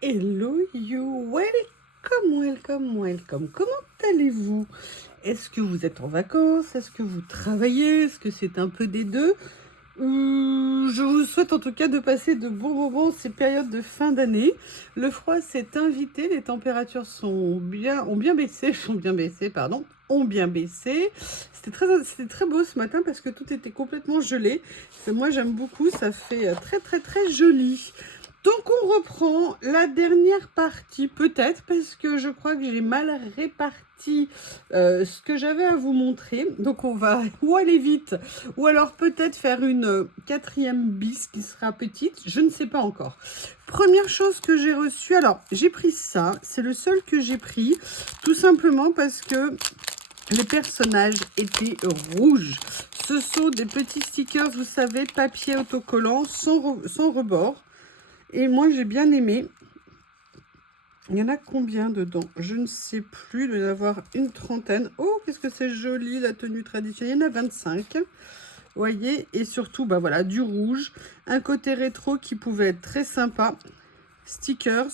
Hello you, welcome. Comment allez-vous? Est-ce que vous êtes en vacances? Est-ce que vous travaillez? Est-ce que c'est un peu des deux? Je vous souhaite en tout cas de passer de bons moments ces périodes de fin d'année. Le froid s'est invité, les températures ont bien baissé, ont bien baissé. C'était très beau ce matin parce que tout était complètement gelé. Moi j'aime beaucoup, ça fait très joli. Donc on reprend la dernière partie, peut-être, parce que je crois que j'ai mal réparti ce que j'avais à vous montrer. Donc on va ou aller vite, ou alors peut-être faire une quatrième bis qui sera petite, je ne sais pas encore. Première chose que j'ai reçue, alors j'ai pris ça, c'est le seul que j'ai pris, tout simplement parce que les personnages étaient rouges. Ce sont des petits stickers, vous savez, papier autocollant, sans rebord. Et moi, j'ai bien aimé. Il y en a combien dedans? Je ne sais plus, il doit y en avoir une trentaine. Oh, qu'est-ce que c'est joli, la tenue traditionnelle. Il y en a 25. Vous voyez, et surtout, bah voilà, du rouge. Un côté rétro qui pouvait être très sympa. Stickers,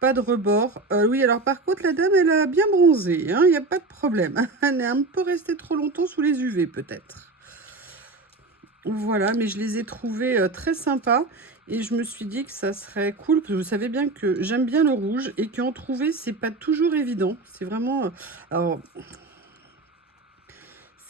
pas de rebord. Oui, alors par contre, la dame, elle a bien bronzé. Hein, il n'y a pas de problème. Elle est un peu restée trop longtemps sous les UV, peut-être. Voilà, mais je les ai trouvés très sympas et je me suis dit que ça serait cool parce que vous savez bien que j'aime bien le rouge et qu'en trouver c'est pas toujours évident. C'est vraiment alors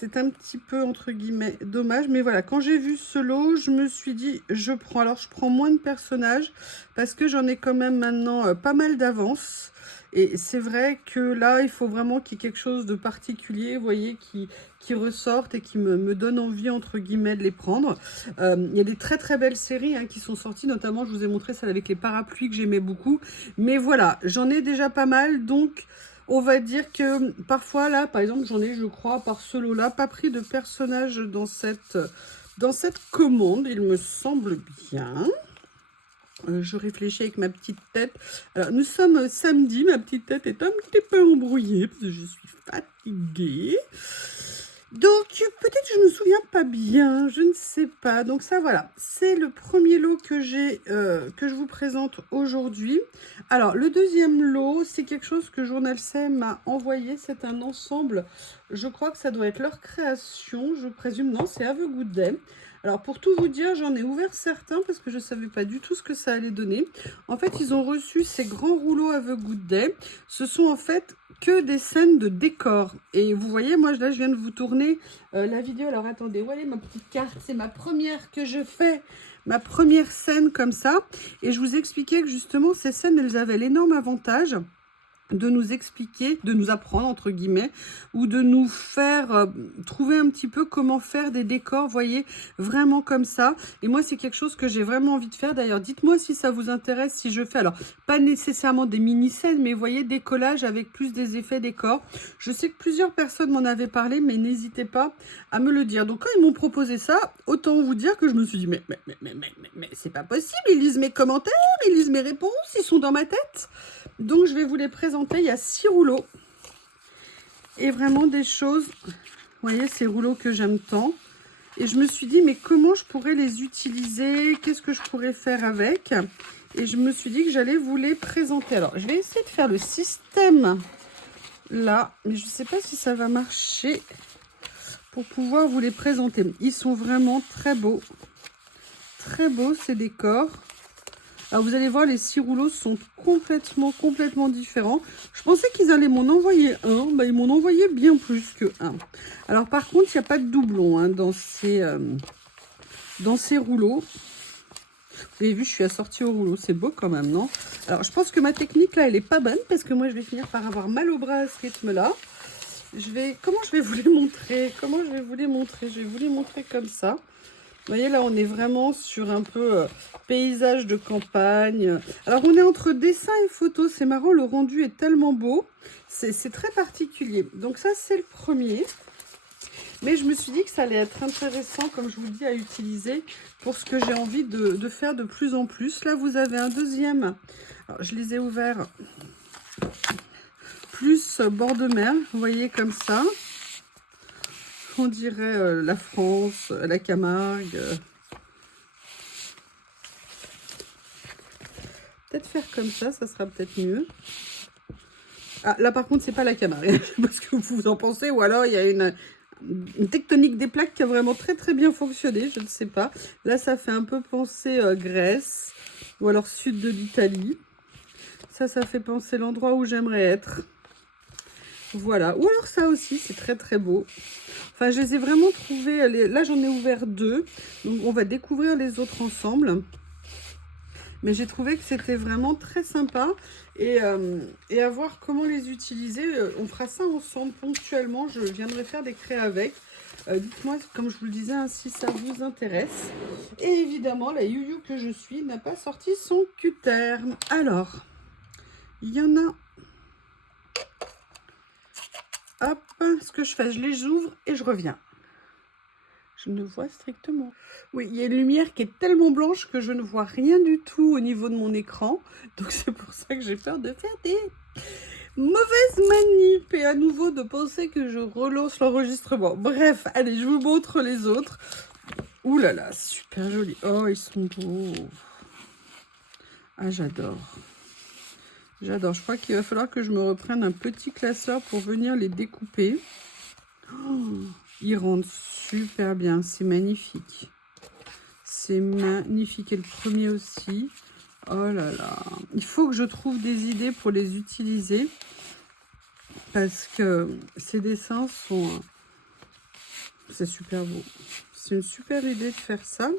c'est un petit peu entre guillemets dommage, mais voilà, quand j'ai vu ce lot, je me suis dit je prends. Alors je prends moins de personnages parce que j'en ai quand même maintenant pas mal d'avance. Et c'est vrai que là, il faut vraiment qu'il y ait quelque chose de particulier, vous voyez, qui ressorte et qui me donne envie, entre guillemets, de les prendre. Il y a des très belles séries hein, qui sont sorties, notamment, je vous ai montré celle avec les parapluies que j'aimais beaucoup. Mais voilà, j'en ai déjà pas mal, donc on va dire que parfois, là, par exemple, j'en ai, je crois, par ce lot-là, pas pris de personnage dans cette commande, il me semble bien. Je réfléchis avec ma petite tête. Alors, nous sommes samedi, ma petite tête est un petit peu embrouillée parce que je suis fatiguée. Donc, peut-être que je me souviens pas bien, je ne sais pas. Donc ça, voilà, c'est le premier lot que je vous présente aujourd'hui. Alors, le deuxième lot, c'est quelque chose que Journal C m'a envoyé. C'est un ensemble, je crois que ça doit être leur création, je présume. Non, c'est Have a Good Day. Alors, pour tout vous dire, j'en ai ouvert certains parce que je ne savais pas du tout ce que ça allait donner. En fait, ils ont reçu ces grands rouleaux Have a Good Day. Ce sont en fait que des scènes de décor. Et vous voyez, moi, là, je viens de vous tourner la vidéo. Alors, attendez, où est ma petite carte? C'est ma première que je fais, ma première scène comme ça. Et je vous expliquais que justement, ces scènes, elles avaient l'énorme avantage de nous expliquer, de nous apprendre entre guillemets, ou de nous faire trouver un petit peu comment faire des décors, voyez, vraiment comme ça. Et moi, c'est quelque chose que j'ai vraiment envie de faire. D'ailleurs, dites-moi si ça vous intéresse, si je fais, alors, pas nécessairement des mini-scènes, mais voyez, des collages avec plus des effets décors. Je sais que plusieurs personnes m'en avaient parlé, mais n'hésitez pas à me le dire. Donc, quand ils m'ont proposé ça, autant vous dire que je me suis dit, mais c'est pas possible, ils lisent mes commentaires, ils lisent mes réponses, ils sont dans ma tête. Donc, je vais vous les présenter. Il y a 6 rouleaux. Et vraiment des choses, vous voyez, ces rouleaux que j'aime tant. Et je me suis dit, mais comment je pourrais les utiliser? Qu'est-ce que je pourrais faire avec? Et je me suis dit que j'allais vous les présenter. Alors, je vais essayer de faire le système là. Mais je ne sais pas si ça va marcher pour pouvoir vous les présenter. Ils sont vraiment très beaux. Très beaux, ces décors. Alors, vous allez voir, les 6 rouleaux sont complètement différents. Je pensais qu'ils allaient m'en envoyer un. Bah, ils m'en envoyé bien plus que un. Alors, par contre, il n'y a pas de doublon hein, dans ces rouleaux. Vous avez vu, je suis assortie au rouleau. C'est beau quand même, non? Alors, je pense que ma technique, là, elle est pas bonne. Parce que moi, je vais finir par avoir mal au bras à ce rythme-là. Comment je vais vous les montrer? Je vais vous les montrer comme ça. Vous voyez, là, on est vraiment sur un peu paysage de campagne. Alors, on est entre dessin et photo. C'est marrant, le rendu est tellement beau. C'est très particulier. Donc, ça, c'est le premier. Mais je me suis dit que ça allait être intéressant, comme je vous le dis, à utiliser pour ce que j'ai envie de faire de plus en plus. Là, vous avez un deuxième. Alors, je les ai ouverts plus bord de mer. Vous voyez, comme ça. On dirait la France, la Camargue. peut-être faire comme ça sera peut-être mieux. Ah, là par contre, c'est pas la caméra, parce que vous en pensez, ou alors il y a une tectonique des plaques qui a vraiment très très bien fonctionné, je ne sais pas. Là, ça fait un peu penser Grèce, ou alors sud de l'Italie. Ça fait penser l'endroit où j'aimerais être. Voilà, ou alors ça aussi, c'est très très beau. Enfin, je les ai vraiment trouvés, là j'en ai ouvert 2, donc on va découvrir les autres ensemble. Mais j'ai trouvé que c'était vraiment très sympa et à voir comment les utiliser. On fera ça ensemble ponctuellement, je viendrai faire des créas avec. Dites-moi, comme je vous le disais, hein, si ça vous intéresse. Et évidemment, la Youyou que je suis n'a pas sorti son Q-terme. Alors, il y en a... Hop, ce que je fais, je les ouvre et je reviens. Je ne vois strictement. Oui, il y a une lumière qui est tellement blanche que je ne vois rien du tout au niveau de mon écran. Donc c'est pour ça que j'ai peur de faire des mauvaises manips et à nouveau de penser que je relance l'enregistrement. Bref, allez, je vous montre les autres. Ouh là là, super joli. Oh, ils sont beaux. Ah, j'adore. J'adore. Je crois qu'il va falloir que je me reprenne un petit classeur pour venir les découper. Oh, ils rendent super bien. C'est magnifique. C'est magnifique. Et le premier aussi. Oh là là. Il faut que je trouve des idées pour les utiliser. Parce que ces dessins sont... C'est super beau. C'est une super idée de faire ça.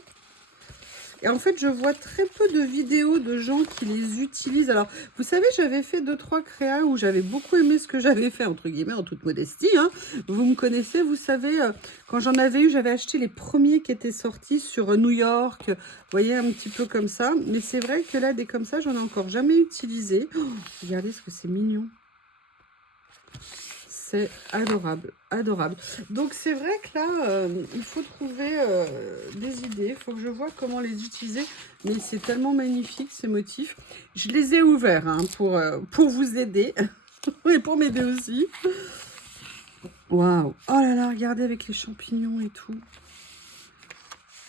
Et en fait, je vois très peu de vidéos de gens qui les utilisent. Alors, vous savez, j'avais fait 2-3 créas où j'avais beaucoup aimé ce que j'avais fait, entre guillemets, en toute modestie. Hein. Vous me connaissez, vous savez, quand j'en avais eu, j'avais acheté les premiers qui étaient sortis sur New York. Vous voyez, un petit peu comme ça. Mais c'est vrai que là, des comme ça, j'en ai encore jamais utilisé. Oh, regardez ce que c'est mignon. C'est adorable, adorable. Donc c'est vrai que là, il faut trouver des idées. Il faut que je vois comment les utiliser. Mais c'est tellement magnifique ces motifs. Je les ai ouverts hein, pour vous aider. Et pour m'aider aussi. Waouh. Oh là là, regardez avec les champignons et tout.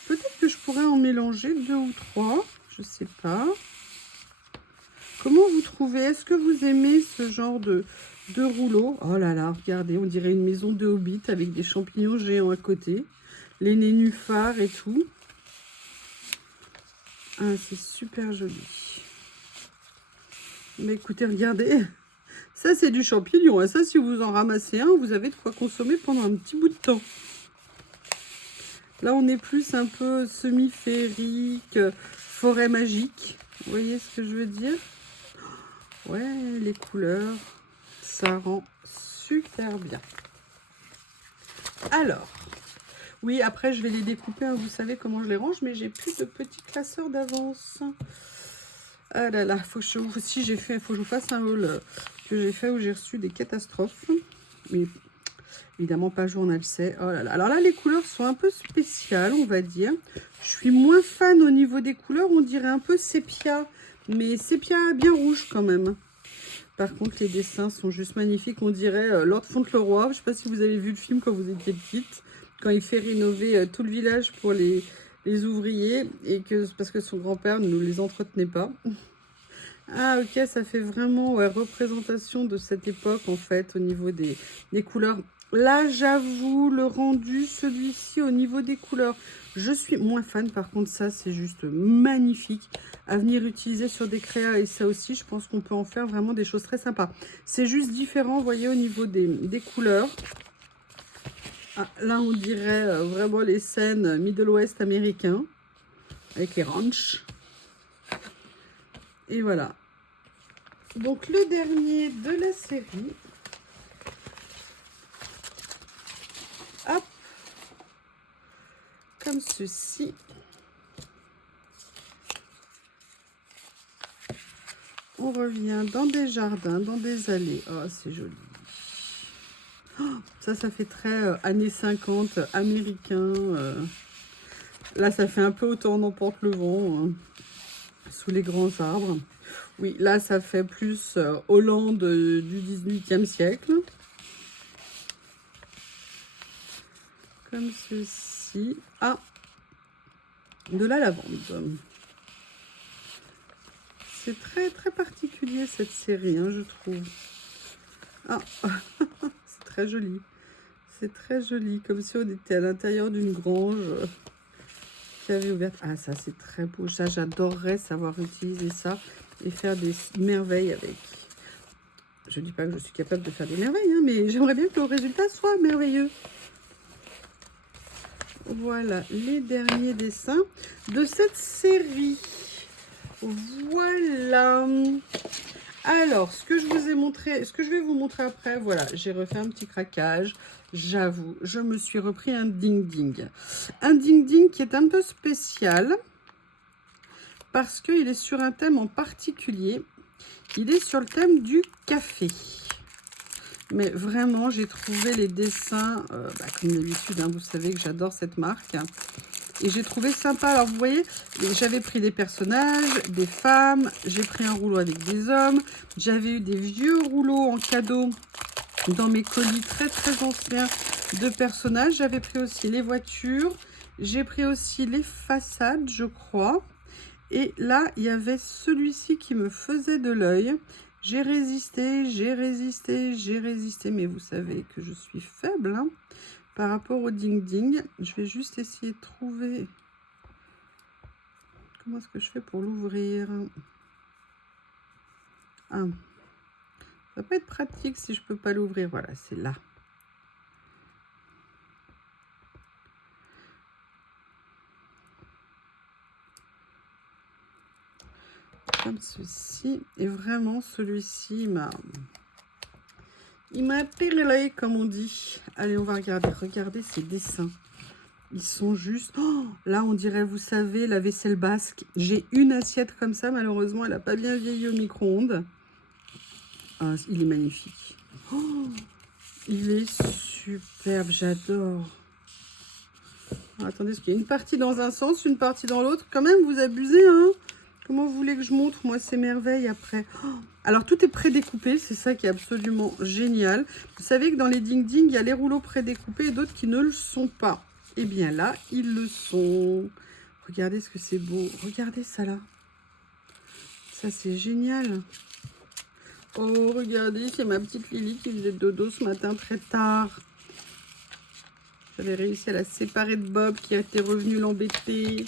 Peut-être que je pourrais en mélanger 2 ou 3. Je sais pas. Comment vous trouvez? Est-ce que vous aimez ce genre de rouleaux? Oh là là, regardez, on dirait une maison de Hobbit avec des champignons géants à côté. Les nénuphars et tout. Ah, c'est super joli. Mais écoutez, regardez. Ça, c'est du champignon. Ça, si vous en ramassez un, vous avez de quoi consommer pendant un petit bout de temps. Là, on est plus un peu semi-féerique, forêt magique. Vous voyez ce que je veux dire? Ouais, les couleurs, ça rend super bien. Alors, oui, après, je vais les découper. Hein, vous savez comment je les range, mais j'ai plus de petits classeurs d'avance. Ah là là, faut que je vous fasse un haul que j'ai fait où j'ai reçu des catastrophes. Mais évidemment, pas journal, c'est. Oh là là. Alors là, les couleurs sont un peu spéciales, on va dire. Je suis moins fan au niveau des couleurs. On dirait un peu sépia, mais sépia bien rouge quand même. Par contre, les dessins sont juste magnifiques. On dirait Lord Fauntleroy. Je ne sais pas si vous avez vu le film quand vous étiez petite. Quand il fait rénover tout le village pour les ouvriers. Et que parce que son grand-père ne les entretenait pas. Ah ok, ça fait vraiment représentation de cette époque en fait au niveau des couleurs. Là, j'avoue, le rendu, celui-ci, au niveau des couleurs, je suis moins fan. Par contre, ça, c'est juste magnifique à venir utiliser sur des créas. Et ça aussi, je pense qu'on peut en faire vraiment des choses très sympas. C'est juste différent, vous voyez, au niveau des couleurs. Ah, là, on dirait vraiment les scènes Middle West américains, avec les ranchs. Et voilà. Donc, le dernier de la série... Hop, comme ceci. On revient dans des jardins, dans des allées. Oh, c'est joli. Oh, ça fait très années 50, américain. Là, ça fait un peu autant n'emporte le vent, hein, sous les grands arbres. Oui, là, ça fait plus Hollande du 18e siècle. Comme ceci. Ah, de la lavande. C'est très, très particulier cette série, hein, je trouve. Ah, c'est très joli. C'est très joli, comme si on était à l'intérieur d'une grange qui avait ouverte. Ah, ça, c'est très beau. Ça, j'adorerais savoir utiliser ça et faire des merveilles avec. Je ne dis pas que je suis capable de faire des merveilles, hein, mais j'aimerais bien que le résultat soit merveilleux. Voilà, les derniers dessins de cette série. Voilà. Alors, ce que je vous ai montré, ce que je vais vous montrer après, voilà, j'ai refait un petit craquage. J'avoue, je me suis repris un ding-ding. Un ding-ding qui est un peu spécial parce qu'il est sur un thème en particulier. Il est sur le thème du café. Mais vraiment, j'ai trouvé les dessins, comme d'habitude, hein, vous savez que j'adore cette marque. Et j'ai trouvé sympa. Alors, vous voyez, j'avais pris des personnages, des femmes, j'ai pris un rouleau avec des hommes. J'avais eu des vieux rouleaux en cadeau dans mes colis très, très anciens de personnages. J'avais pris aussi les voitures. J'ai pris aussi les façades, je crois. Et là, il y avait celui-ci qui me faisait de l'œil. J'ai résisté, j'ai résisté, j'ai résisté. Mais vous savez que je suis faible, hein, par rapport au ding-ding. Je vais juste essayer de trouver... Comment est-ce que je fais pour l'ouvrir? Ah. Ça va pas être pratique si je peux pas l'ouvrir. Voilà, c'est là. Comme ceci. Et vraiment, celui-ci il m'a appelé l'œil, comme on dit. Allez, on va regarder. Regardez ces dessins. Ils sont juste... Oh, là, on dirait, vous savez, la vaisselle basque. J'ai une assiette comme ça. Malheureusement, elle n'a pas bien vieilli au micro-ondes. Ah, il est magnifique. Oh, il est superbe. J'adore. Attendez, parce qu'il y a une partie dans un sens, une partie dans l'autre. Quand même, vous abusez, hein? Comment vous voulez que je montre, moi, ces merveilles après? Oh, alors, tout est prédécoupé. C'est ça qui est absolument génial. Vous savez que dans les ding-ding, il y a les rouleaux prédécoupés et d'autres qui ne le sont pas. Eh bien là, ils le sont. Regardez ce que c'est beau. Regardez ça là. Ça, c'est génial. Oh, regardez, c'est ma petite Lily qui faisait dodo ce matin très tard. J'avais réussi à la séparer de Bob qui a été revenu l'embêter.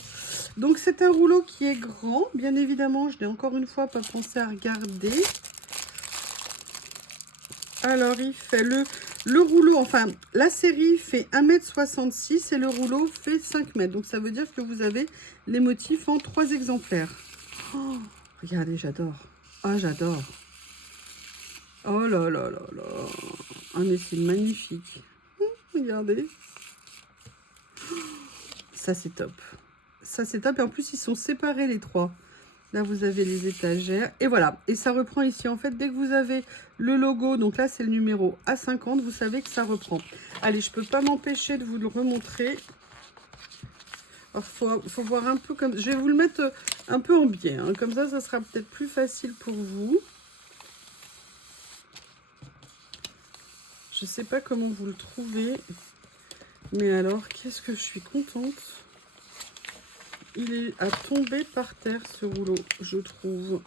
Donc, c'est un rouleau qui est grand. Bien évidemment, je n'ai encore une fois pas pensé à regarder. Alors, il fait le rouleau, enfin, la série fait 1,66 m et le rouleau fait 5 m. Donc, ça veut dire que vous avez les motifs en 3 exemplaires. Oh, regardez, j'adore. Ah, j'adore. Oh là là là là. Ah, mais c'est magnifique. Regardez. Ça, c'est top. Ça, c'est top. Et en plus, ils sont séparés, les trois. Là, vous avez les étagères. Et voilà. Et ça reprend ici. En fait, dès que vous avez le logo, donc là, c'est le numéro A50, vous savez que ça reprend. Allez, je ne peux pas m'empêcher de vous le remontrer. Alors, faut voir un peu comme... Je vais vous le mettre un peu en biais. Hein. Comme ça sera peut-être plus facile pour vous. Je ne sais pas comment vous le trouvez. Mais alors, qu'est-ce que je suis contente. Il est à tomber par terre, ce rouleau, je trouve.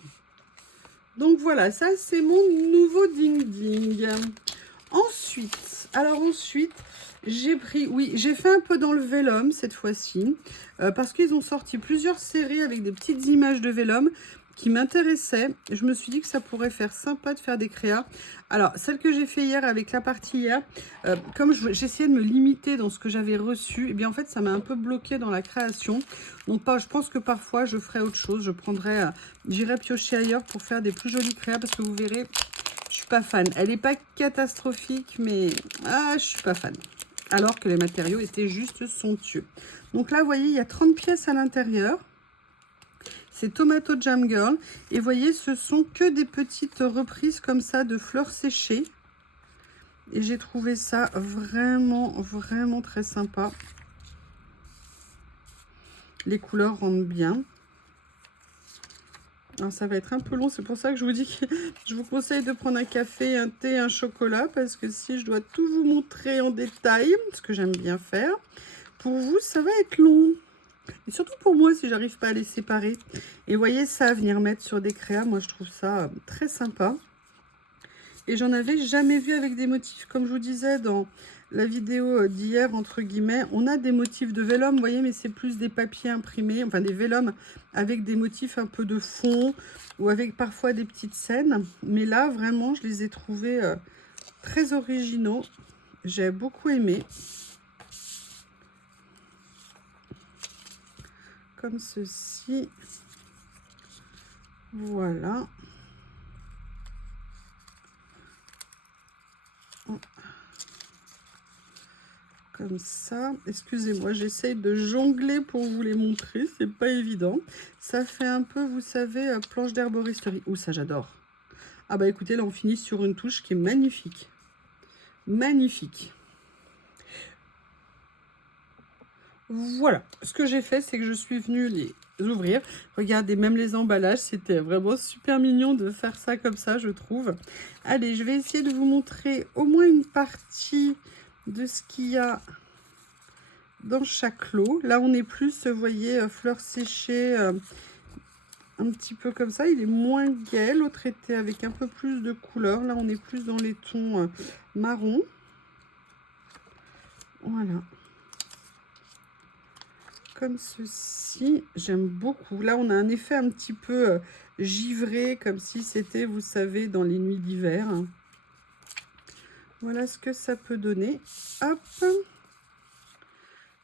Donc voilà, ça c'est mon nouveau ding-ding. Ensuite, j'ai pris, oui, j'ai fait un peu dans le vélum cette fois-ci, parce qu'ils ont sorti plusieurs séries avec des petites images de vélum qui m'intéressaient. Je me suis dit que ça pourrait faire sympa de faire des créas. Alors, celle que j'ai fait hier avec la partie hier, comme j'essayais de me limiter dans ce que j'avais reçu, et bien en fait, ça m'a un peu bloqué dans la création. Donc, je pense que parfois, je ferai autre chose. J'irai piocher ailleurs pour faire des plus jolies créas, parce que vous verrez, je suis pas fan. Elle n'est pas catastrophique, mais je suis pas fan. Alors que les matériaux étaient juste somptueux. Donc là, vous voyez, il y a 30 pièces à l'intérieur. C'est Tomato Jam Girl. Et vous voyez, ce sont que des petites reprises comme ça de fleurs séchées. Et j'ai trouvé ça vraiment, vraiment très sympa. Les couleurs rendent bien. Alors, ça va être un peu long. C'est pour ça que je vous dis que je vous conseille de prendre un café, un thé, un chocolat. Parce que si je dois tout vous montrer en détail, ce que j'aime bien faire, pour vous, ça va être long. Et surtout pour moi, si j'arrive pas à les séparer. Et vous voyez, ça, venir mettre sur des créas, moi, je trouve ça très sympa. Et j'en avais jamais vu avec des motifs. Comme je vous disais dans la vidéo d'hier, entre guillemets, on a des motifs de vélum, vous voyez, mais c'est plus des papiers imprimés, enfin des vélums avec des motifs un peu de fond ou avec parfois des petites scènes. Mais là, vraiment, je les ai trouvés très originaux. J'ai beaucoup aimé. Comme ceci. Voilà. Comme ça. Excusez-moi, j'essaye de jongler pour vous les montrer. C'est pas évident. Ça fait un peu, vous savez, planche d'herboristerie. Ouh, ça j'adore. Ah bah écoutez, là on finit sur une touche qui est magnifique. Magnifique. Voilà. Ce que j'ai fait, c'est que je suis venue les ouvrir. Regardez, même les emballages, c'était vraiment super mignon de faire ça comme ça, je trouve. Allez, je vais essayer de vous montrer au moins une partie de ce qu'il y a dans chaque lot. Là, on est plus, vous voyez, fleurs séchées, un petit peu comme ça. Il est moins gai. L'autre était avec un peu plus de couleur. Là, on est plus dans les tons marron. Voilà. Comme ceci. J'aime beaucoup. Là, on a un effet un petit peu givré, comme si c'était, vous savez, dans les nuits d'hiver. Voilà ce que ça peut donner. Hop.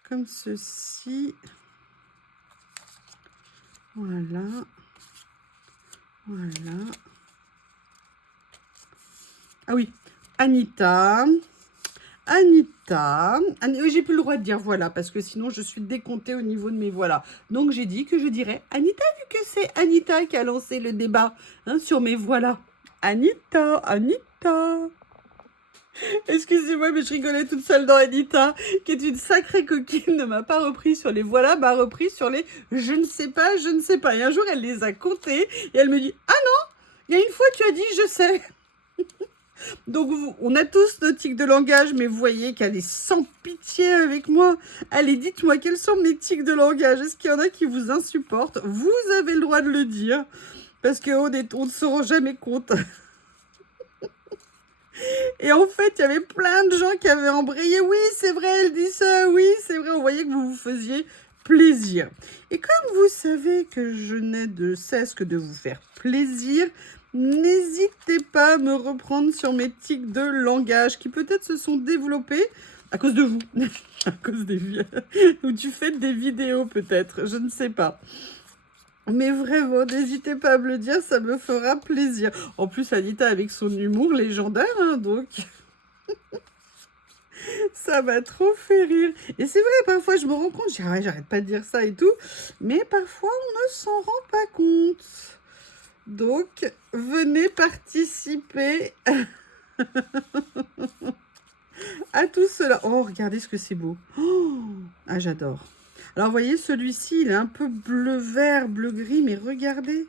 Comme ceci. Voilà. Voilà. Ah oui, Anita. Oui, j'ai plus le droit de dire voilà, parce que sinon je suis décomptée au niveau de mes voilà. Donc j'ai dit que je dirais Anita, vu que c'est Anita qui a lancé le débat sur mes voilà. Anita. Excusez-moi, mais je rigolais toute seule dans Anita, qui est une sacrée coquine, ne m'a pas repris sur les voilà, m'a repris sur les je ne sais pas. Et un jour, elle les a comptés et elle me dit « Ah non, il y a une fois, tu as dit je sais ». Donc, on a tous nos tics de langage, mais vous voyez qu'elle est sans pitié avec moi. Allez, dites-moi, quels sont mes tics de langage? Est-ce qu'il y en a qui vous insupportent? Vous avez le droit de le dire, parce qu'on ne se rend jamais compte. Et en fait, il y avait plein de gens qui avaient embrayé. Oui, c'est vrai, elle dit ça. Oui, c'est vrai. On voyait que vous vous faisiez plaisir. Et comme vous savez que je n'ai de cesse que de vous faire plaisir, n'hésitez pas à me reprendre sur mes tics de langage qui peut-être se sont développés à cause de vous. À cause des ou du fait des vidéos peut-être. Je ne sais pas. Mais vraiment, n'hésitez pas à me le dire, ça me fera plaisir. En plus, Anita avec son humour légendaire, donc ça m'a trop fait rire. Et c'est vrai, parfois je me rends compte, je dis, ah ouais, j'arrête pas de dire ça et tout, mais parfois on ne s'en rend pas compte. Donc, venez participer à tout cela. Oh, regardez ce que c'est beau. Oh, ah, j'adore. Alors, vous voyez, celui-ci, il est un peu bleu-vert, bleu-gris, mais regardez.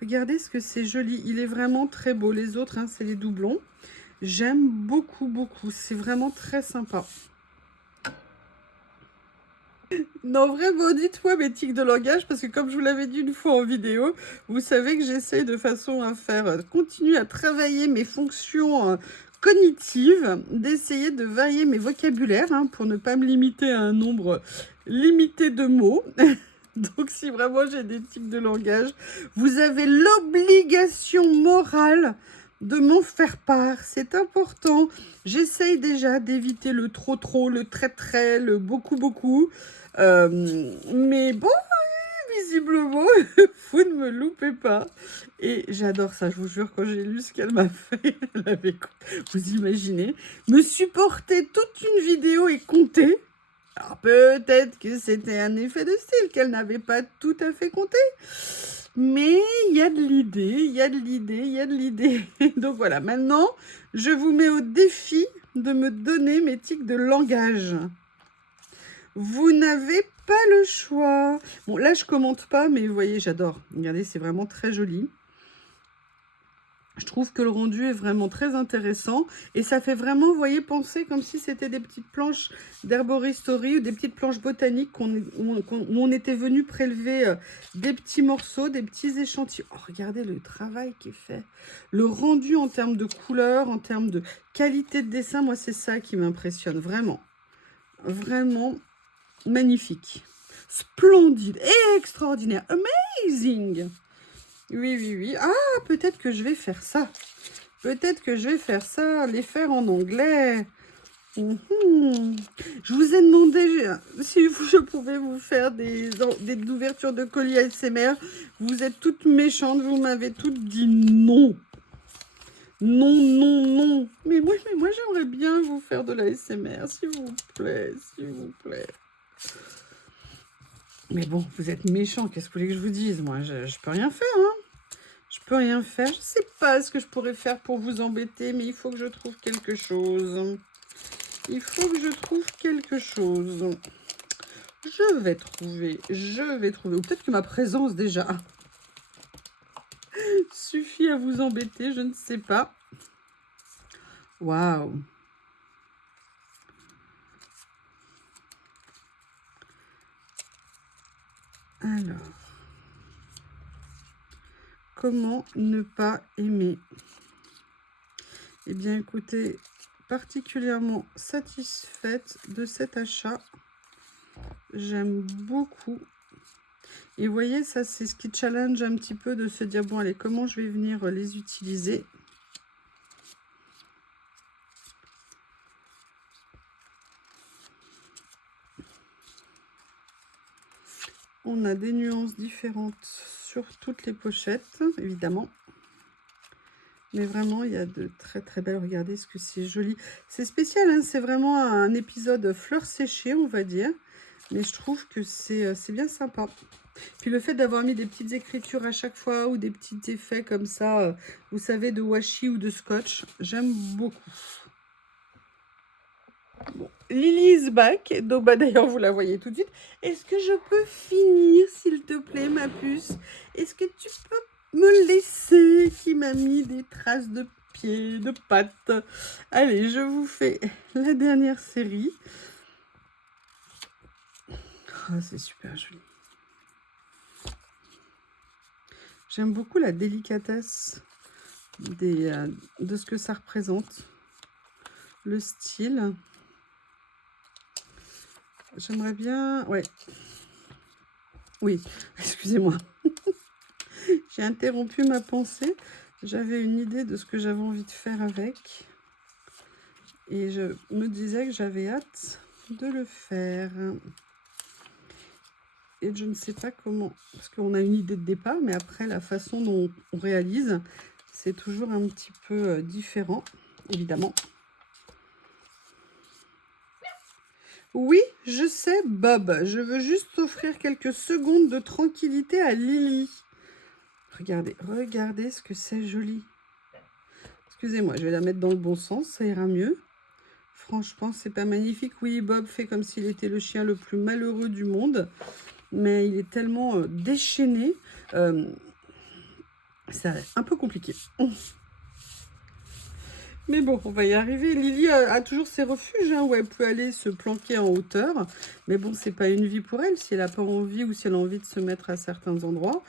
Regardez ce que c'est joli. Il est vraiment très beau. Les autres, c'est les doublons. J'aime beaucoup, beaucoup. C'est vraiment très sympa. Non, vraiment, dites-moi mes tics de langage, parce que comme je vous l'avais dit une fois en vidéo, vous savez que j'essaye de façon à faire continuer à travailler mes fonctions cognitives, d'essayer de varier mes vocabulaires, pour ne pas me limiter à un nombre limité de mots. Donc, si vraiment j'ai des tics de langage, vous avez l'obligation morale de m'en faire part. C'est important. J'essaye déjà d'éviter le trop, le très, le beaucoup. Mais bon, visiblement, vous ne me loupez pas. Et j'adore ça, je vous jure, quand j'ai lu ce qu'elle m'a fait, vous imaginez, me supporter toute une vidéo et compter. Alors peut-être que c'était un effet de style qu'elle n'avait pas tout à fait compté. Mais il y a de l'idée. Donc voilà, maintenant, je vous mets au défi de me donner mes tics de langage. Vous n'avez pas le choix. Bon, là, je commente pas, mais vous voyez, j'adore. Regardez, c'est vraiment très joli. Je trouve que le rendu est vraiment très intéressant et ça fait vraiment, vous voyez, penser comme si c'était des petites planches d'herboristerie ou des petites planches botaniques où on était venu prélever des petits morceaux, des petits échantillons. Oh, regardez le travail qui est fait. Le rendu en termes de couleur, en termes de qualité de dessin, moi, c'est ça qui m'impressionne, vraiment. Vraiment magnifique. Splendide, extraordinaire, amazing. Oui, oui, oui. Ah, peut-être que je vais faire ça. Peut-être que je vais faire ça, les faire en anglais. Je vous ai demandé si je pouvais vous faire des ouvertures de colis ASMR. Vous êtes toutes méchantes, vous m'avez toutes dit non. Non, non, non. Mais moi j'aimerais bien vous faire de l'ASMR, s'il vous plaît, s'il vous plaît. Mais bon, vous êtes méchants, qu'est-ce que vous voulez que je vous dise? Moi, je peux rien faire, hein. Je peux rien faire. Je sais pas ce que je pourrais faire pour vous embêter, mais il faut que je trouve quelque chose. Il faut que je trouve quelque chose. Je vais trouver. Ou peut-être que ma présence déjà suffit à vous embêter, je ne sais pas. Waouh. Alors. Comment ne pas aimer? Eh bien, écoutez, particulièrement satisfaite de cet achat. J'aime beaucoup. Et vous voyez, ça, c'est ce qui challenge un petit peu de se dire, bon, allez, comment je vais venir les utiliser? On a des nuances différentes sur toutes les pochettes, évidemment. Mais vraiment, il y a de très très belles. Regardez ce que c'est joli. C'est spécial, hein, c'est vraiment un épisode fleurs séchées, on va dire. Mais je trouve que c'est bien sympa. Puis le fait d'avoir mis des petites écritures à chaque fois ou des petits effets comme ça, vous savez, de washi ou de scotch, j'aime beaucoup. Bon, Lily is back. Donc, bah, d'ailleurs, vous la voyez tout de suite. Est-ce que je peux finir, s'il te plaît, ma puce? Est-ce que tu peux me laisser, qui m'a mis des traces de pieds, de pattes? Allez, je vous fais la dernière série. Oh, c'est super joli. J'aime beaucoup la délicatesse de ce que ça représente. Le style. J'aimerais bien... Ouais. Oui, excusez-moi. J'ai interrompu ma pensée. J'avais une idée de ce que j'avais envie de faire avec. Et je me disais que j'avais hâte de le faire. Et je ne sais pas comment... Parce qu'on a une idée de départ, mais après, la façon dont on réalise, c'est toujours un petit peu différent, évidemment. Oui, je sais, Bob. Je veux juste offrir quelques secondes de tranquillité à Lily. Regardez, regardez ce que c'est joli. Excusez-moi, je vais la mettre dans le bon sens, ça ira mieux. Franchement, c'est pas magnifique. Oui, Bob fait comme s'il était le chien le plus malheureux du monde. Mais il est tellement déchaîné. C'est un peu compliqué. Mais bon, on va y arriver. Lily a toujours ses refuges, hein, où elle peut aller se planquer en hauteur. Mais bon, c'est pas une vie pour elle, si elle n'a pas envie ou si elle a envie de se mettre à certains endroits.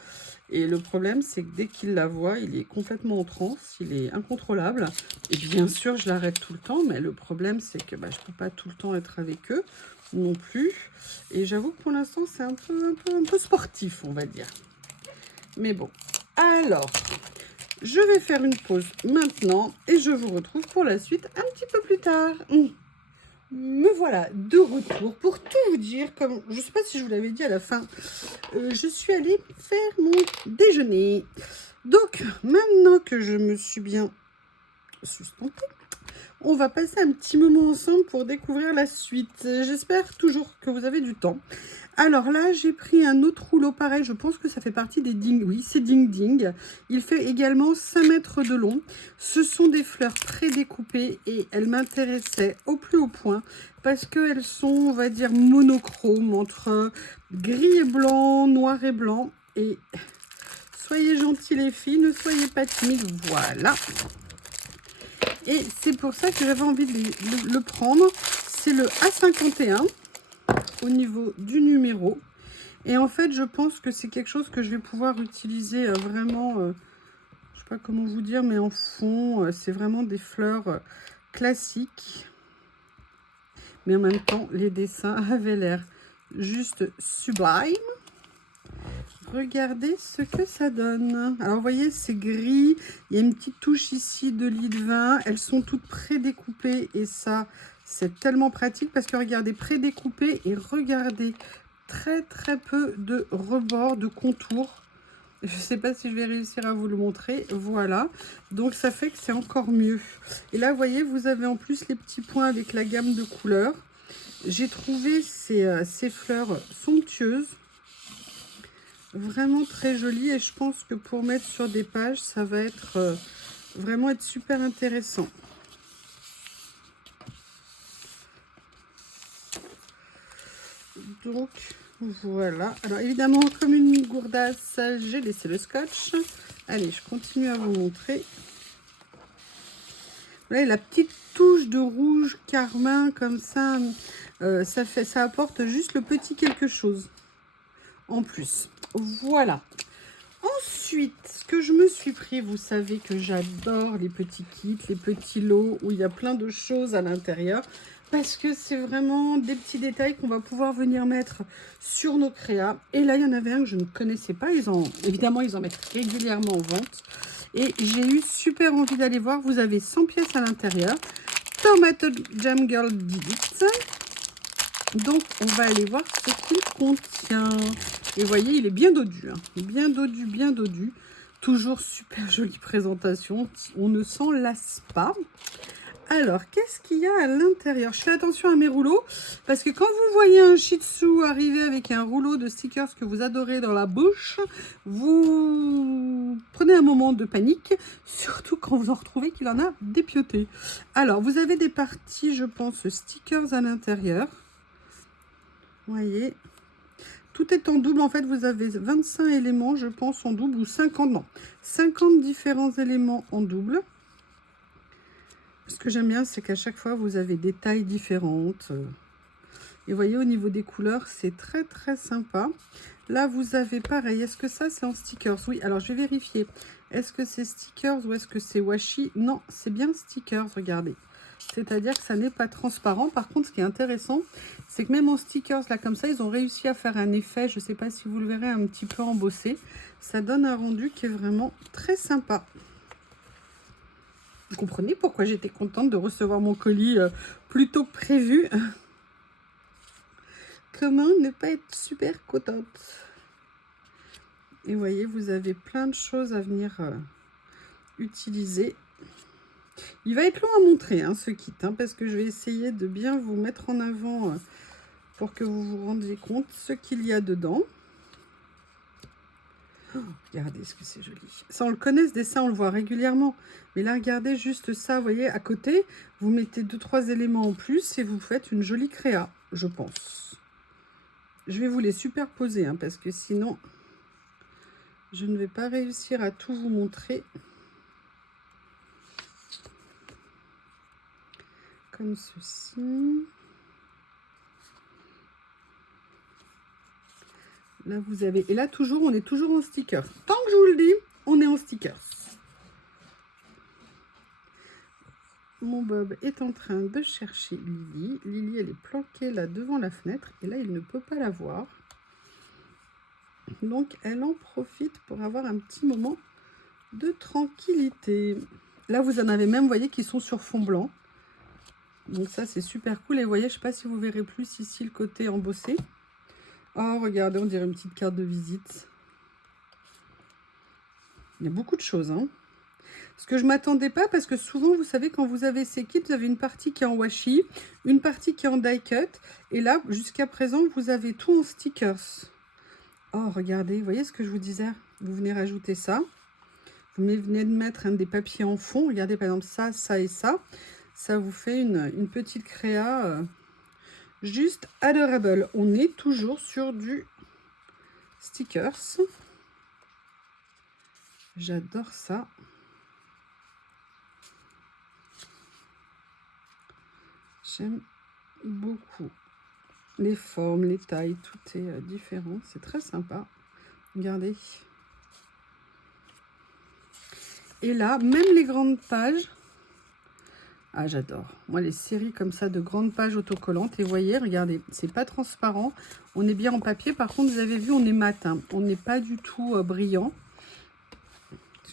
Et le problème, c'est que dès qu'il la voit, il est complètement en transe, il est incontrôlable. Et bien sûr, je l'arrête tout le temps, mais le problème, c'est que je ne peux pas tout le temps être avec eux non plus. Et j'avoue que pour l'instant, c'est un peu sportif, on va dire. Mais bon, alors... Je vais faire une pause maintenant et je vous retrouve pour la suite un petit peu plus tard. Me voilà de retour pour tout vous dire. Comme je ne sais pas si je vous l'avais dit à la fin, je suis allée faire mon déjeuner. Donc, maintenant que je me suis bien sustentée, on va passer un petit moment ensemble pour découvrir la suite. J'espère toujours que vous avez du temps. Alors là, j'ai pris un autre rouleau pareil. Je pense que ça fait partie des Ding. Oui, c'est Ding Ding. Il fait également 5 mètres de long. Ce sont des fleurs prédécoupées et elles m'intéressaient au plus haut point parce qu'elles sont, on va dire, monochromes entre gris et blanc, noir et blanc. Et Soyez gentils les filles, ne soyez pas timides, voilà. Et c'est pour ça que j'avais envie de le prendre. C'est le A51 au niveau du numéro. Et en fait, je pense que c'est quelque chose que je vais pouvoir utiliser vraiment, je sais pas comment vous dire, mais en fond, c'est vraiment des fleurs classiques. Mais en même temps, les dessins avaient l'air juste sublime. Regardez ce que ça donne. Alors, vous voyez, c'est gris. Il y a une petite touche ici de lit de vin. Elles sont toutes prédécoupées. Et ça, c'est tellement pratique parce que regardez, prédécoupées et regardez, très très peu de rebord, de contours. Je ne sais pas si je vais réussir à vous le montrer. Voilà. Donc, ça fait que c'est encore mieux. Et là, vous voyez, vous avez en plus les petits points avec la gamme de couleurs. J'ai trouvé ces fleurs somptueuses. Vraiment très jolies. Et je pense que pour mettre sur des pages, ça va être vraiment être super intéressant. Donc, voilà. Alors, évidemment, comme une gourdasse, j'ai laissé le scotch. Allez, je continue à vous montrer. Voilà, la petite touche de rouge carmin, comme ça, ça apporte juste le petit quelque chose en plus. Voilà. Ensuite, ce que je me suis pris, vous savez que j'adore les petits kits, les petits lots où il y a plein de choses à l'intérieur. Parce que c'est vraiment des petits détails qu'on va pouvoir venir mettre sur nos créas. Et là, il y en avait un que je ne connaissais pas. Évidemment, ils en mettent régulièrement en vente. Et j'ai eu super envie d'aller voir. Vous avez 100 pièces à l'intérieur. Tomato Jam Girl did it. Donc, on va aller voir ce qu'il contient. Et vous voyez, il est bien dodu. Hein. Bien dodu, bien dodu. Toujours super jolie présentation. On ne s'en lasse pas. Alors, qu'est-ce qu'il y a à l'intérieur? Je fais attention à mes rouleaux, parce que quand vous voyez un Shih Tzu arriver avec un rouleau de stickers que vous adorez dans la bouche, vous prenez un moment de panique, surtout quand vous en retrouvez qu'il en a dépioté. Alors, vous avez des parties, je pense, stickers à l'intérieur. Vous voyez, tout est en double. En fait, vous avez 25 éléments, je pense, en double, ou 50, non, 50 différents éléments en double. Ce que j'aime bien, c'est qu'à chaque fois, vous avez des tailles différentes. Et vous voyez, au niveau des couleurs, c'est très, très sympa. Là, vous avez pareil. Est-ce que ça, c'est en stickers? Oui, alors je vais vérifier. Est-ce que c'est stickers ou est-ce que c'est washi? Non, c'est bien stickers, regardez. C'est-à-dire que ça n'est pas transparent. Par contre, ce qui est intéressant, c'est que même en stickers, là, comme ça, ils ont réussi à faire un effet, je ne sais pas si vous le verrez, un petit peu embossé. Ça donne un rendu qui est vraiment très sympa. Vous comprenez pourquoi j'étais contente de recevoir mon colis plus tôt que prévu. Comment ne pas être super contente? Et vous voyez, vous avez plein de choses à venir utiliser. Il va être long à montrer, hein, ce kit, hein, parce que je vais essayer de bien vous mettre en avant pour que vous vous rendiez compte ce qu'il y a dedans. Oh, regardez ce que c'est joli. Ça, on le connaît, ce dessin, on le voit régulièrement. Mais là, regardez juste ça, vous voyez, à côté, vous mettez 2-3 éléments en plus et vous faites une jolie créa, je pense. Je vais vous les superposer, hein, parce que sinon, je ne vais pas réussir à tout vous montrer. Comme ceci. Là, vous avez... Et là, toujours, on est toujours en sticker. Tant que je vous le dis, on est en stickers. Mon Bob est en train de chercher Lily. Lily, elle est planquée là devant la fenêtre. Et là, il ne peut pas la voir. Donc, elle en profite pour avoir un petit moment de tranquillité. Là, vous en avez même, vous voyez, qui sont sur fond blanc. Donc ça, c'est super cool. Et vous voyez, je ne sais pas si vous verrez plus ici le côté embossé. Oh, regardez, on dirait une petite carte de visite. Il y a beaucoup de choses, hein. Ce que je ne m'attendais pas, parce que souvent, vous savez, quand vous avez ces kits, vous avez une partie qui est en washi, une partie qui est en die cut. Et là, jusqu'à présent, vous avez tout en stickers. Oh, regardez, vous voyez ce que je vous disais? Vous venez rajouter ça. Vous venez de mettre des papiers en fond. Regardez, par exemple, ça, ça et ça. Ça vous fait une petite créa juste adorable. On est toujours sur du stickers. J'adore ça. J'aime beaucoup. Les formes, les tailles, tout est différent. C'est très sympa. Regardez. Et là, même les grandes pages. Ah, j'adore. Moi, les séries comme ça de grandes pages autocollantes. Et vous voyez, regardez, c'est pas transparent. On est bien en papier. Par contre, vous avez vu, on est mat. Hein. On n'est pas du tout brillant.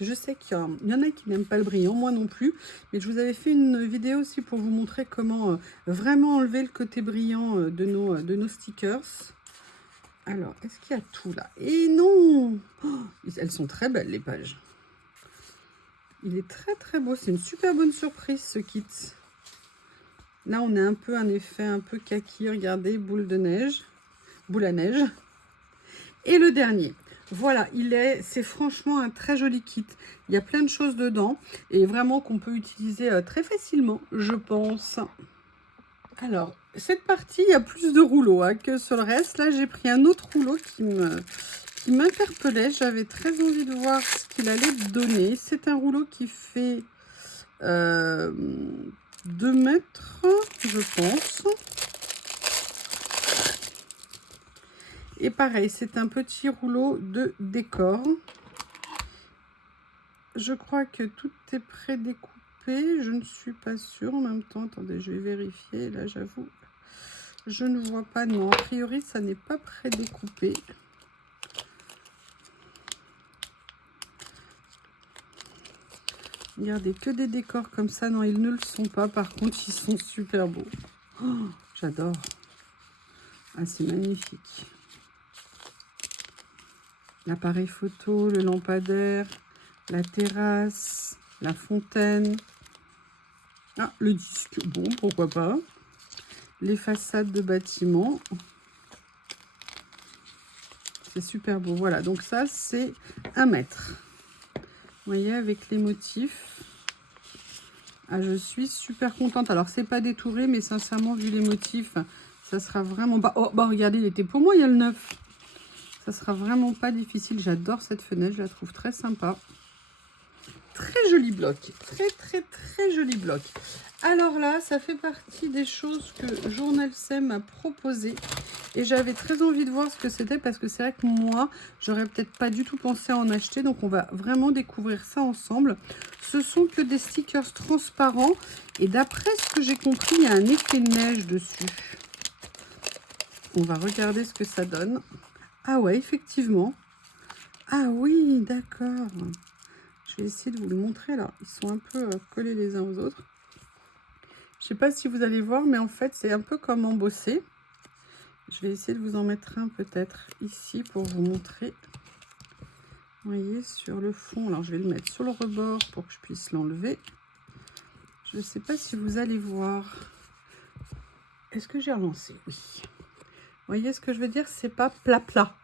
Je sais qu'il y en a qui n'aiment pas le brillant, moi non plus. Mais je vous avais fait une vidéo aussi pour vous montrer comment vraiment enlever le côté brillant de nos stickers. Alors, est-ce qu'il y a tout là? Et non, oh, elles sont très belles, les pages. Il est très très beau. C'est une super bonne surprise, ce kit. Là, on a un peu un effet un peu kaki. Regardez, boule de neige. Boule à neige. Et le dernier. Voilà, c'est franchement un très joli kit. Il y a plein de choses dedans. Et vraiment qu'on peut utiliser très facilement, je pense. Alors, cette partie, il y a plus de rouleaux hein, que sur le reste. Là, j'ai pris un autre rouleau qui m'interpellait. J'avais très envie de voir ce qu'il allait donner. C'est un rouleau qui fait 2 mètres, je pense. Et pareil, c'est un petit rouleau de décor. Je crois que tout est prédécoupé. Je ne suis pas sûre en même temps. Attendez, je vais vérifier. Là, j'avoue, je ne vois pas. Non, a priori, ça n'est pas prédécoupé. Regardez, que des décors comme ça. Non, ils ne le sont pas. Par contre, ils sont super beaux. Oh, j'adore. Ah, c'est magnifique. L'appareil photo, le lampadaire, la terrasse, la fontaine. Ah, le disque. Bon, pourquoi pas. Les façades de bâtiments. C'est super beau. Voilà, donc ça, c'est 1 mètre. Vous voyez, avec les motifs. Ah, je suis super contente. Alors, c'est pas détouré, mais sincèrement, vu les motifs, ça sera vraiment pas... Oh, bah regardez, il était pour moi, il y a le 9. Ça sera vraiment pas difficile. J'adore cette fenêtre, je la trouve très sympa. Très joli bloc. Très, très, très joli bloc. Alors là, ça fait partie des choses que Journal C m'a proposé. Et j'avais très envie de voir ce que c'était parce que c'est vrai que moi, j'aurais peut-être pas du tout pensé à en acheter. Donc, on va vraiment découvrir ça ensemble. Ce sont que des stickers transparents. Et d'après ce que j'ai compris, il y a un effet neige dessus. On va regarder ce que ça donne. Ah ouais, effectivement. Ah oui, d'accord. Je vais essayer de vous le montrer là. Ils sont un peu collés les uns aux autres. Je ne sais pas si vous allez voir, mais en fait, c'est un peu comme embossé. Je vais essayer de vous en mettre un peut-être ici pour vous montrer. Vous voyez, sur le fond. Alors, je vais le mettre sur le rebord pour que je puisse l'enlever. Je ne sais pas si vous allez voir. Est-ce que j'ai relancé? Oui. Vous voyez ce que je veux dire? C'est pas plat.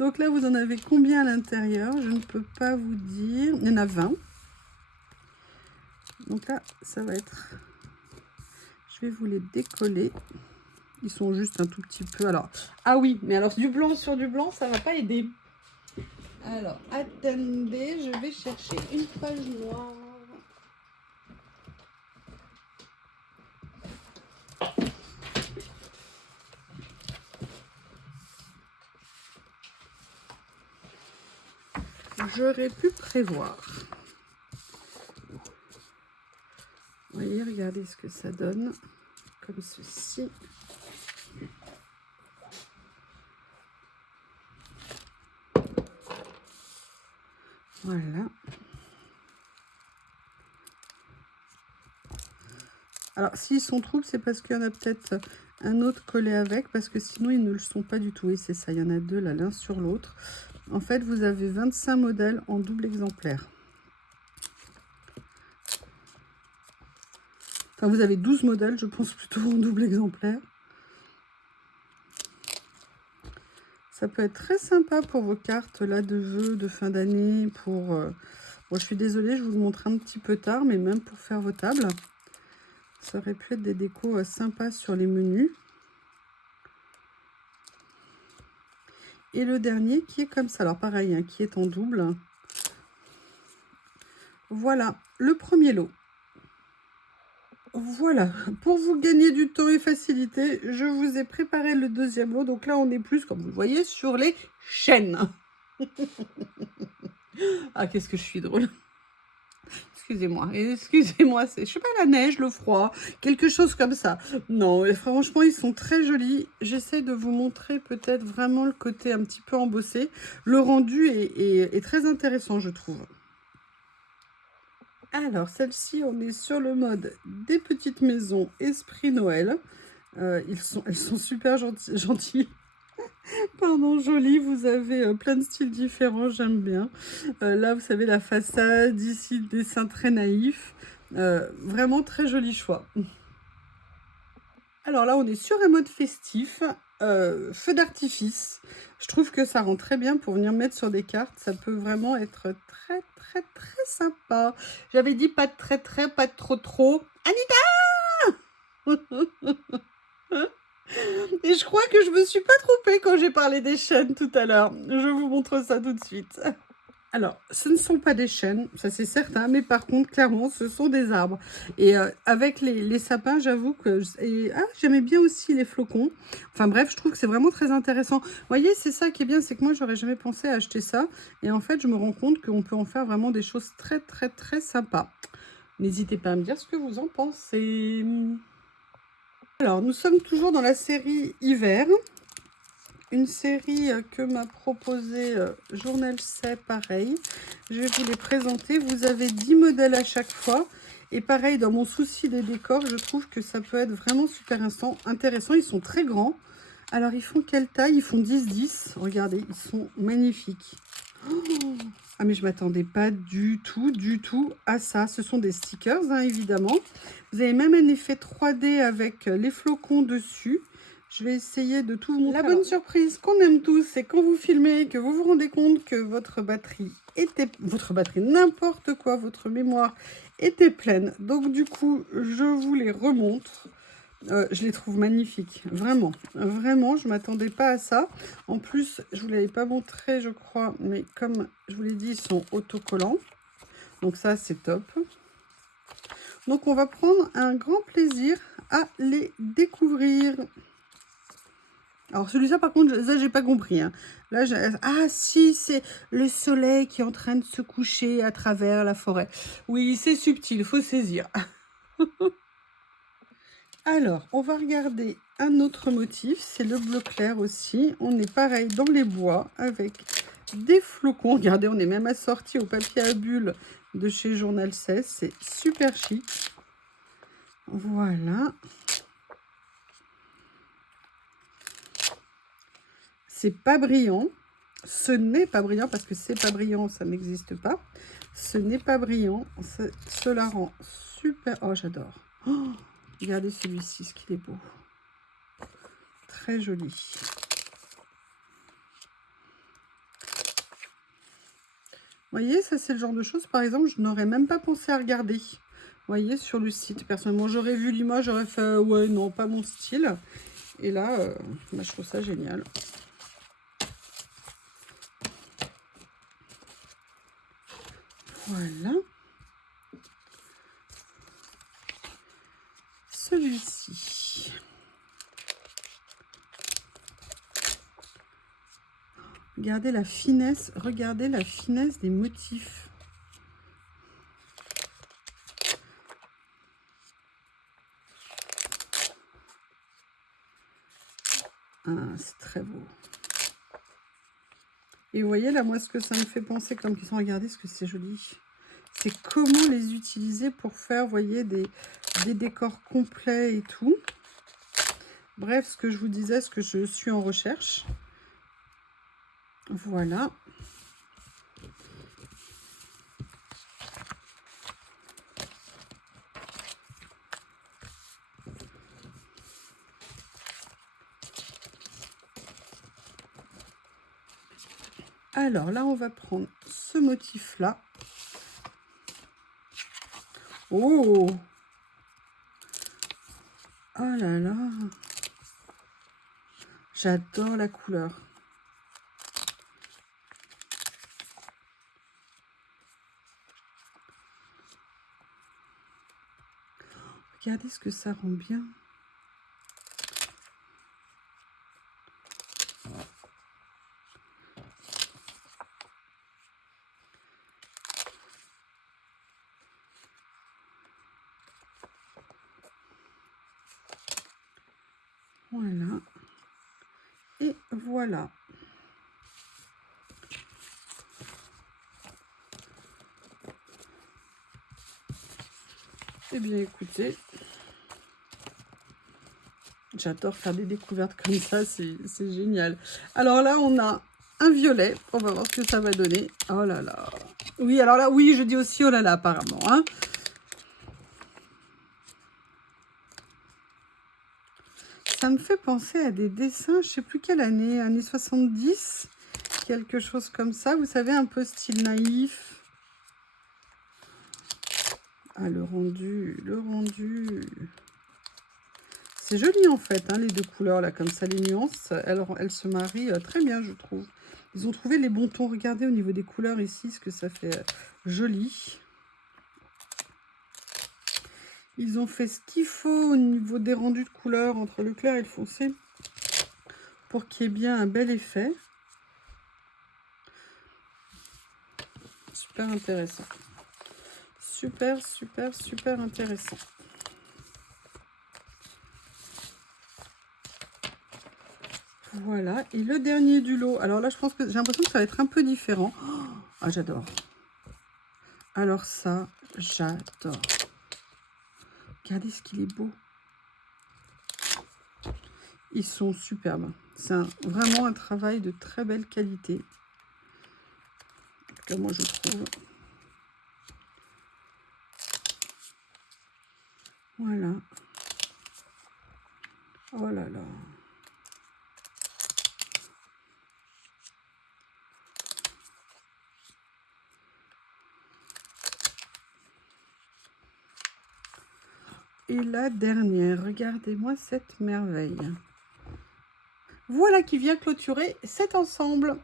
Donc là, vous en avez combien à l'intérieur? Je ne peux pas vous dire. Il y en a 20. Donc là, ça va être... Je vais vous les décoller. Ils sont juste un tout petit peu... Alors, ah oui, mais alors du blanc sur du blanc, ça ne va pas aider. Alors, attendez, je vais chercher une page noire. J'aurais pu prévoir. Vous voyez, regardez ce que ça donne. Comme ceci. Voilà. Alors, s'ils sont troubles, c'est parce qu'il y en a peut-être un autre collé avec, parce que sinon, ils ne le sont pas du tout. Et c'est ça, il y en a deux là, l'un sur l'autre. En fait, vous avez 25 modèles en double exemplaire. Enfin, vous avez 12 modèles, je pense, plutôt en double exemplaire. Ça peut être très sympa pour vos cartes là de vœux, de fin d'année. Bon, je suis désolée, je vous le montre un petit peu tard, mais même pour faire vos tables. Ça aurait pu être des décos sympas sur les menus. Et le dernier qui est comme ça. Alors pareil, hein, qui est en double. Voilà, le premier lot. Voilà, pour vous gagner du temps et facilité, je vous ai préparé le deuxième lot. Donc là, on est plus, comme vous le voyez, sur les chaînes. Ah, qu'est-ce que je suis drôle. Excusez-moi, c'est, je sais pas, la neige, le froid, quelque chose comme ça. Non, et franchement, ils sont très jolis. J'essaie de vous montrer peut-être vraiment le côté un petit peu embossé. Le rendu est très intéressant, je trouve. Alors, celle-ci, on est sur le mode des petites maisons Esprit Noël. Elles sont super gentilles. Pardon, jolies. Vous avez plein de styles différents, j'aime bien. Là, vous savez, la façade, ici, le dessin très naïf. Vraiment très joli choix. Alors là, on est sur un mode festif, feu d'artifice. Je trouve que ça rend très bien pour venir mettre sur des cartes. Ça peut vraiment être très, très, très sympa. J'avais dit pas de très, très, pas de trop, trop. Anita. Et je crois que je me suis pas trompée quand j'ai parlé des chaînes tout à l'heure. Je vous montre ça tout de suite. Alors, ce ne sont pas des chênes, ça c'est certain, mais par contre, clairement, ce sont des arbres. Et avec les sapins, j'avoue que... j'aimais bien aussi les flocons. Enfin bref, je trouve que c'est vraiment très intéressant. Vous voyez, c'est ça qui est bien, c'est que moi, j'aurais jamais pensé à acheter ça. Et en fait, je me rends compte qu'on peut en faire vraiment des choses très, très, très sympas. N'hésitez pas à me dire ce que vous en pensez. Alors, nous sommes toujours dans la série hiver. Une série que m'a proposé Journal C, pareil. Je vais vous les présenter. Vous avez 10 modèles à chaque fois. Et pareil, dans mon souci des décors, je trouve que ça peut être vraiment super intéressant. Ils sont très grands. Alors, ils font quelle taille? Ils font 10-10. Regardez, ils sont magnifiques. Oh, ah, mais je m'attendais pas du tout à ça. Ce sont des stickers, hein, évidemment. Vous avez même un effet 3D avec les flocons dessus. Je vais essayer de tout vous montrer. La bonne surprise qu'on aime tous, c'est quand vous filmez, que vous vous rendez compte que votre batterie, n'importe quoi, votre mémoire était pleine. Donc du coup, je vous les remontre. Je les trouve magnifiques, vraiment, vraiment, je ne m'attendais pas à ça. En plus, je ne vous l'avais pas montré, je crois, mais comme je vous l'ai dit, ils sont autocollants. Donc ça, c'est top. Donc on va prendre un grand plaisir à les découvrir. Alors celui-là, par contre, ça, j'ai pas compris. Hein. Là, ah si, c'est le soleil qui est en train de se coucher à travers la forêt. Oui, c'est subtil, il faut saisir. Alors, on va regarder un autre motif, c'est le bleu clair aussi. On est pareil dans les bois avec des flocons. Regardez, on est même assorti au papier à bulles de chez Journal 16. C'est super chic. Voilà. C'est pas brillant. Ce n'est pas brillant parce que c'est pas brillant, ça n'existe pas. Ce n'est pas brillant. Cela rend super... Oh, j'adore. Oh, regardez celui-ci, ce qu'il est beau. Très joli. Vous voyez, ça c'est le genre de choses, par exemple, je n'aurais même pas pensé à regarder. Vous voyez, sur le site, personnellement, j'aurais vu l'image, j'aurais fait, ouais, non, pas mon style. Et là, bah, je trouve ça génial. Voilà. Celui-ci. Regardez la finesse des motifs. Ah, c'est très beau. Et vous voyez là, moi, ce que ça me fait penser comme qu'ils sont, regardez ce que c'est joli. C'est comment les utiliser pour faire, vous voyez, des décors complets et tout. Bref, ce que je vous disais, ce que je suis en recherche. Voilà. Alors là, on va prendre ce motif-là. Oh! Oh là là! J'adore la couleur. Regardez ce que ça rend bien. Voilà. Et voilà. Eh bien, écoutez, j'adore faire des découvertes comme ça, c'est génial. Alors là, on a un violet. On va voir ce que ça va donner. Oh là là. Oui, alors là, oui, je dis aussi oh là là, apparemment. Hein. Ça me fait penser à des dessins, je ne sais plus quelle année, années 70, quelque chose comme ça. Vous savez, un peu style naïf. Ah, le rendu, le rendu. C'est joli en fait, hein, les deux couleurs là, comme ça, les nuances, elles se marient très bien, je trouve. Ils ont trouvé les bons tons. Regardez au niveau des couleurs ici, ce que ça fait joli. Ils ont fait ce qu'il faut au niveau des rendus de couleurs entre le clair et le foncé pour qu'il y ait bien un bel effet. Super intéressant. Super, super, super intéressant. Voilà, et le dernier du lot. Alors là, je pense que j'ai l'impression que ça va être un peu différent. Oh, ah, j'adore. Alors ça, j'adore. Regardez ce qu'il est beau. Ils sont superbes. C'est vraiment un travail de très belle qualité. En tout cas, moi, je trouve. Voilà. Oh là là. Et la dernière, regardez-moi cette merveille. Voilà qui vient clôturer cet ensemble.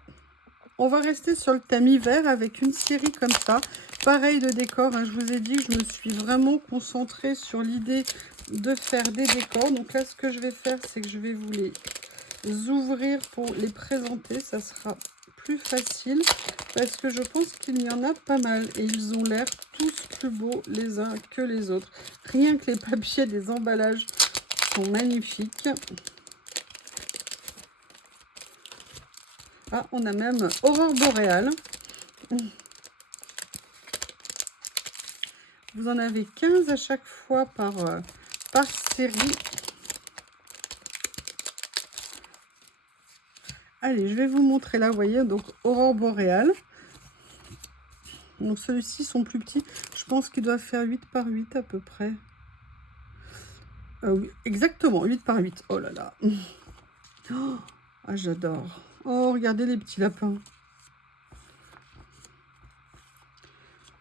On va rester sur le thème hiver avec une série comme ça. Pareil de décor, hein, je vous ai dit que je me suis vraiment concentrée sur l'idée de faire des décors. Donc là, ce que je vais faire, c'est que je vais vous les ouvrir pour les présenter. Ça sera plus facile parce que je pense qu'il y en a pas mal. Et ils ont l'air tous plus beaux les uns que les autres. Rien que les papiers des emballages sont magnifiques. Ah, on a même Aurore Boréale. Vous en avez 15 à chaque fois par série. Allez, je vais vous montrer là, vous voyez, donc Aurore Boréale. Donc ceux-ci sont plus petits. Je pense qu'ils doivent faire 8 par 8 à peu près. Oui, exactement, 8 par 8. Oh là là. Oh, ah, j'adore. Oh, regardez les petits lapins.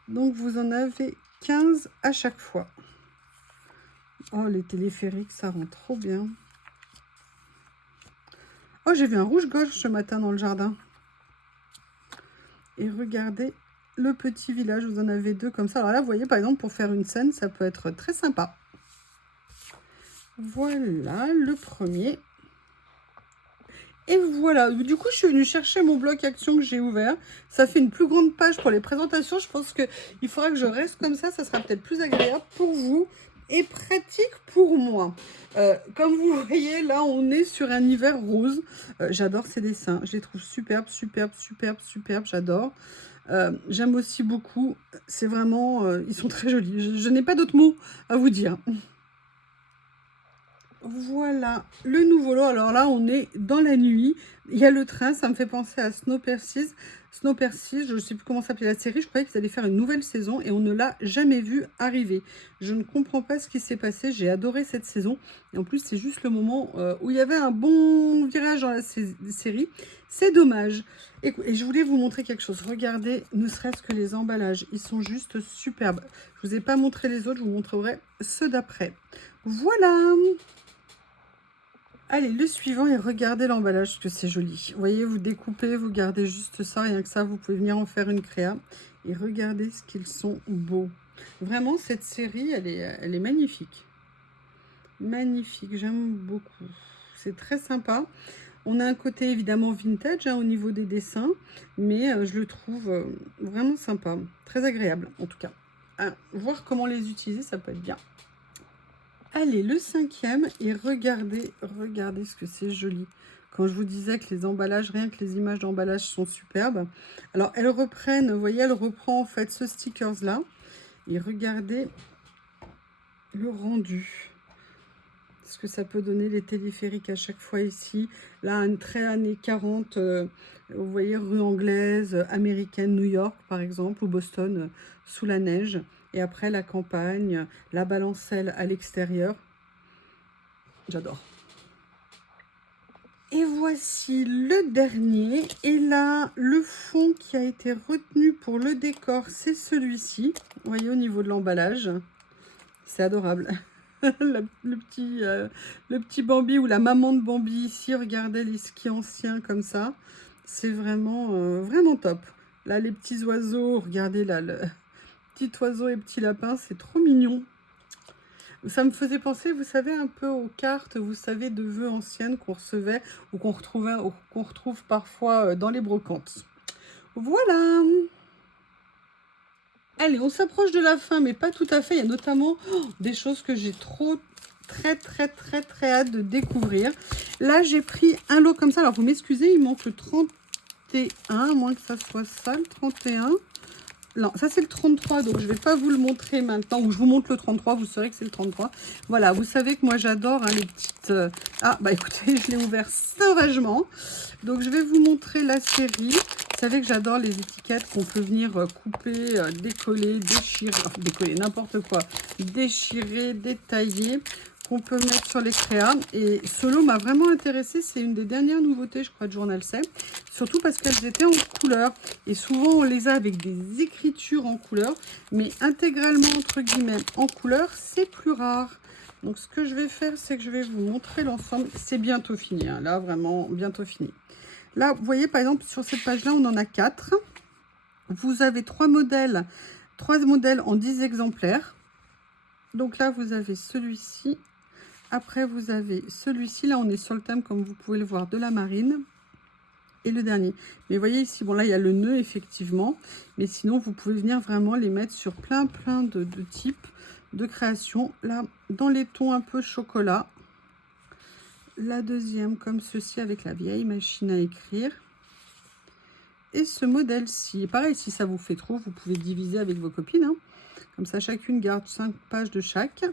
Donc, vous en avez 15 à chaque fois. Oh, les téléphériques, ça rend trop bien. Oh, j'ai vu un rouge-gorge ce matin dans le jardin. Et regardez le petit village, vous en avez deux comme ça. Alors là, vous voyez, par exemple, pour faire une scène, ça peut être très sympa. Voilà le premier. Et voilà, du coup, je suis venue chercher mon bloc action que j'ai ouvert. Ça fait une plus grande page pour les présentations. Je pense qu'il faudra que je reste comme ça sera peut-être plus agréable pour vous et pratique pour moi. Comme vous voyez, là, on est sur un hiver rose. J'adore ces dessins. Je les trouve superbes, superbes, superbes, superbes. J'adore. J'aime aussi beaucoup. C'est vraiment... ils sont très jolis. Je n'ai pas d'autres mots à vous dire. Voilà, le nouveau lot. Alors là, on est dans la nuit. Il y a le train, ça me fait penser à Snowpiercer. Snowpiercer, je ne sais plus comment s'appelait la série. Je croyais qu'ils allaient faire une nouvelle saison et on ne l'a jamais vu arriver. Je ne comprends pas ce qui s'est passé. J'ai adoré cette saison. Et en plus, c'est juste le moment où il y avait un bon virage dans la série. C'est dommage. Et je voulais vous montrer quelque chose. Regardez, ne serait-ce que les emballages. Ils sont juste superbes. Je ne vous ai pas montré les autres. Je vous montrerai ceux d'après. Voilà. Allez, le suivant, et regardez l'emballage, parce que c'est joli. Vous voyez, vous découpez, vous gardez juste ça, rien que ça, vous pouvez venir en faire une créa. Et regardez ce qu'ils sont beaux. Vraiment, cette série, elle est magnifique. Magnifique, j'aime beaucoup. C'est très sympa. On a un côté évidemment vintage hein, au niveau des dessins, mais je le trouve vraiment sympa, très agréable en tout cas. Voir comment les utiliser, ça peut être bien. Allez, le 5e, et regardez ce que c'est joli. Quand je vous disais que les emballages, rien que les images d'emballage sont superbes. Alors, elles reprennent, vous voyez, elle reprend en fait ce stickers-là. Et regardez le rendu. Ce que ça peut donner les téléphériques à chaque fois ici. Là, un trait années 40, vous voyez, rue anglaise, américaine, New York par exemple, ou Boston, sous la neige. Et après, la campagne, la balancelle à l'extérieur. J'adore. Et voici le dernier. Et là, le fond qui a été retenu pour le décor, c'est celui-ci. Vous voyez, au niveau de l'emballage. C'est adorable. le petit Bambi ou la maman de Bambi ici. Regardez les skis anciens comme ça. C'est vraiment, vraiment top. Là, les petits oiseaux. Regardez là, le petit oiseau et petit lapin. C'est trop mignon. Ça me faisait penser, vous savez, un peu aux cartes, vous savez, de vœux anciennes qu'on recevait ou qu'on retrouve parfois dans les brocantes. Voilà. Allez, on s'approche de la fin, mais pas tout à fait. Il y a notamment des choses que j'ai très hâte de découvrir. Là, j'ai pris un lot comme ça. Alors, vous m'excusez, il manque le 31, à moins que ça soit ça, le 31. Non, ça c'est le 33, donc je ne vais pas vous le montrer maintenant, ou je vous montre le 33, vous saurez que c'est le 33. Voilà, vous savez que moi j'adore hein, les petites... Ah, bah écoutez, je l'ai ouvert sauvagement. Donc je vais vous montrer la série. Vous savez que j'adore les étiquettes qu'on peut venir couper, décoller, déchirer, enfin décoller, n'importe quoi, déchirer, détailler, qu'on peut mettre sur les créas. Et ce lot m'a vraiment intéressé. C'est une des dernières nouveautés, je crois, de Journal C. Surtout parce qu'elles étaient en couleur. Et souvent, on les a avec des écritures en couleur. Mais intégralement, entre guillemets, en couleur, c'est plus rare. Donc, ce que je vais faire, c'est que je vais vous montrer l'ensemble. C'est bientôt fini. Hein. Là, vraiment, bientôt fini. Là, vous voyez, par exemple, sur cette page-là, on en a 4. Vous avez 3 modèles en 10 exemplaires. Donc là, vous avez celui-ci. Après, vous avez celui-ci. Là, on est sur le thème, comme vous pouvez le voir, de la marine. Et le dernier. Mais vous voyez ici, bon là, il y a le nœud, effectivement. Mais sinon, vous pouvez venir vraiment les mettre sur plein de types de création. Là, dans les tons un peu chocolat. La deuxième, comme ceci, avec la vieille machine à écrire. Et ce modèle-ci. Pareil, si ça vous fait trop, vous pouvez diviser avec vos copines. Hein. Comme ça, chacune garde 5 pages de chaque.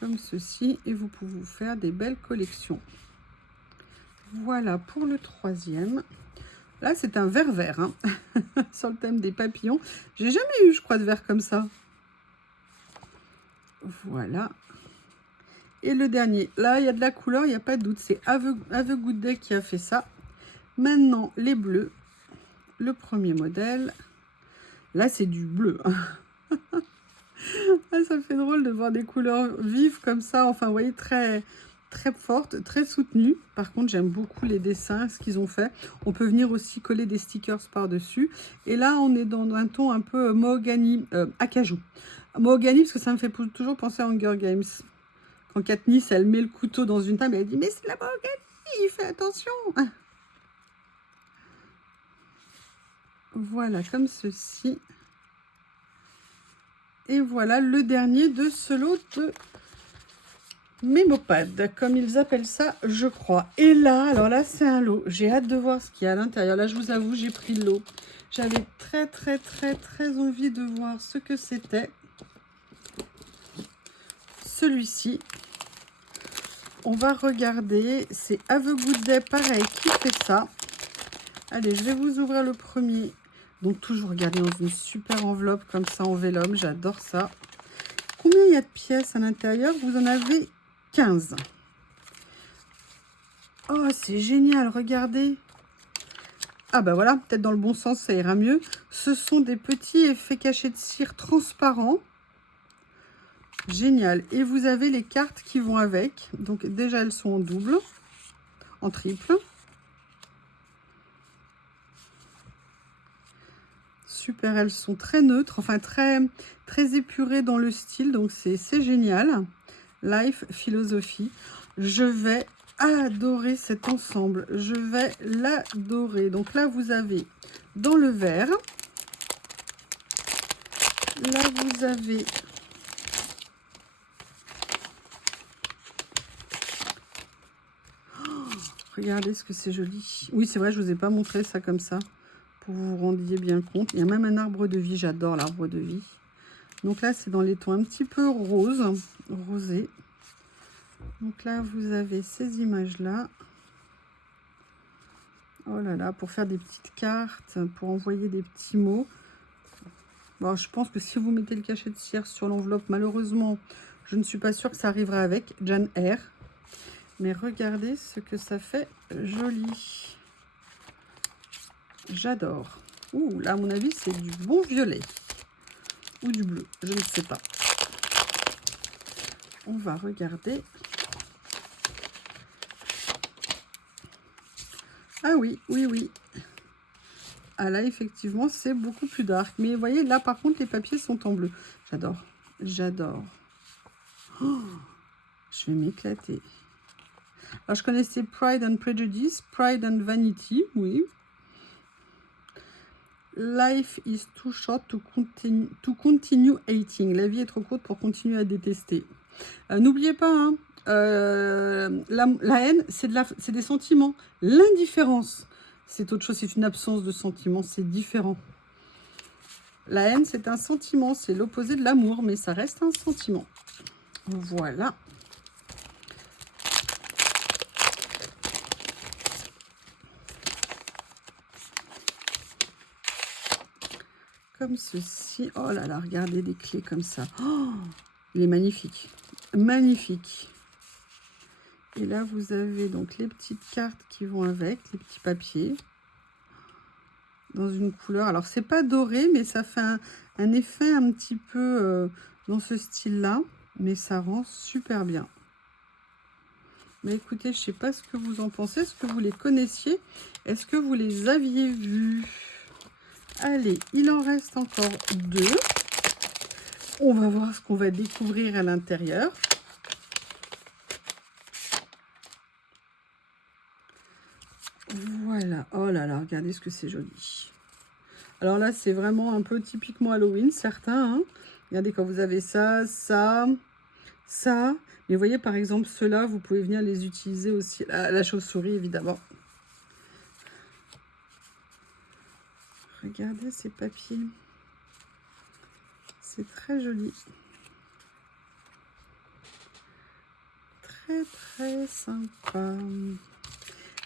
Comme ceci. Et vous pouvez vous faire des belles collections. Voilà pour le 3e. Là, c'est un vert, hein, sur le thème des papillons. J'ai jamais eu, je crois, de vert comme ça. Voilà. Et le dernier. Là, il y a de la couleur, il n'y a pas de doute. C'est Have Good Day qui a fait ça. Maintenant, les bleus. Le premier modèle. Là, c'est du bleu. Ah, ça fait drôle de voir des couleurs vives comme ça. Enfin, vous voyez, très forte, très soutenue. Par contre, j'aime beaucoup les dessins, ce qu'ils ont fait. On peut venir aussi coller des stickers par-dessus. Et là, on est dans un ton un peu mahogany, acajou. Mahogany, parce que ça me fait toujours penser à Hunger Games. Quand Katniss, elle met le couteau dans une table, elle dit « Mais c'est la mahogany, fais attention !» Voilà, comme ceci. Et voilà le dernier de ce lot de Mémopad, comme ils appellent ça, je crois. Et là, alors là, c'est un lot. J'ai hâte de voir ce qu'il y a à l'intérieur. Là, je vous avoue, j'ai pris le lot. J'avais très envie de voir ce que c'était. Celui-ci. On va regarder. C'est Have a Good Day, pareil, qui fait ça. Allez, je vais vous ouvrir le premier. Donc, toujours regarder dans une super enveloppe comme ça en vélum. J'adore ça. Combien il y a de pièces à l'intérieur? Vous en avez 15. Oh, c'est génial, regardez. Ah bah voilà, peut-être dans le bon sens, ça ira mieux. Ce sont des petits effets cachés de cire transparents. Génial. Et vous avez les cartes qui vont avec. Donc déjà, elles sont en double, en triple. super. Elles sont très neutres, enfin très épurées dans le style, donc c'est génial. Life Philosophie. Je vais adorer cet ensemble. Je vais l'adorer. Donc là, vous avez dans le vert. Là, vous avez regardez ce que c'est joli. Oui, c'est vrai, je ne vous ai pas montré ça comme ça pour que vous vous rendiez bien compte. Il y a même un arbre de vie. J'adore l'arbre de vie. Donc là, c'est dans les tons un petit peu rose, rosé. Donc là, vous avez ces images-là. Oh là là, pour faire des petites cartes, pour envoyer des petits mots. Bon, je pense que si vous mettez le cachet de cire sur l'enveloppe, malheureusement, je ne suis pas sûre que ça arrivera avec Jan R. Mais regardez ce que ça fait joli. J'adore. Ouh, là, à mon avis, c'est du bon violet. Ou du bleu, je ne sais pas. On va regarder. Ah oui, oui, oui. Ah là, effectivement, c'est beaucoup plus dark. Mais vous voyez, là, par contre, les papiers sont en bleu. J'adore. J'adore. Oh, je vais m'éclater. Alors, je connaissais Pride and Prejudice, Pride and Vanity, oui. Life is too short to continue hating. La vie est trop courte pour continuer à détester. N'oubliez pas, hein, la haine, c'est des sentiments. L'indifférence, c'est autre chose, c'est une absence de sentiments, c'est différent. La haine, c'est un sentiment, c'est l'opposé de l'amour, mais ça reste un sentiment. Voilà. Comme ceci. Oh là là, regardez des clés comme ça. Oh, il est magnifique. Magnifique. Et là, vous avez donc les petites cartes qui vont avec, les petits papiers. Dans une couleur, alors c'est pas doré, mais ça fait un effet un petit peu dans ce style-là. Mais ça rend super bien. Mais écoutez, je sais pas ce que vous en pensez. Est-ce que vous les connaissiez? Est-ce que vous les aviez vus? Allez, il en reste encore 2. On va voir ce qu'on va découvrir à l'intérieur. Voilà. Oh là là, regardez ce que c'est joli. Alors là, c'est vraiment un peu typiquement Halloween, certains. Hein. Regardez, quand vous avez ça, ça, ça. Mais vous voyez, par exemple, ceux-là, vous pouvez venir les utiliser aussi. La chauve-souris, évidemment. Regardez ces papiers. C'est très joli. Très, très sympa.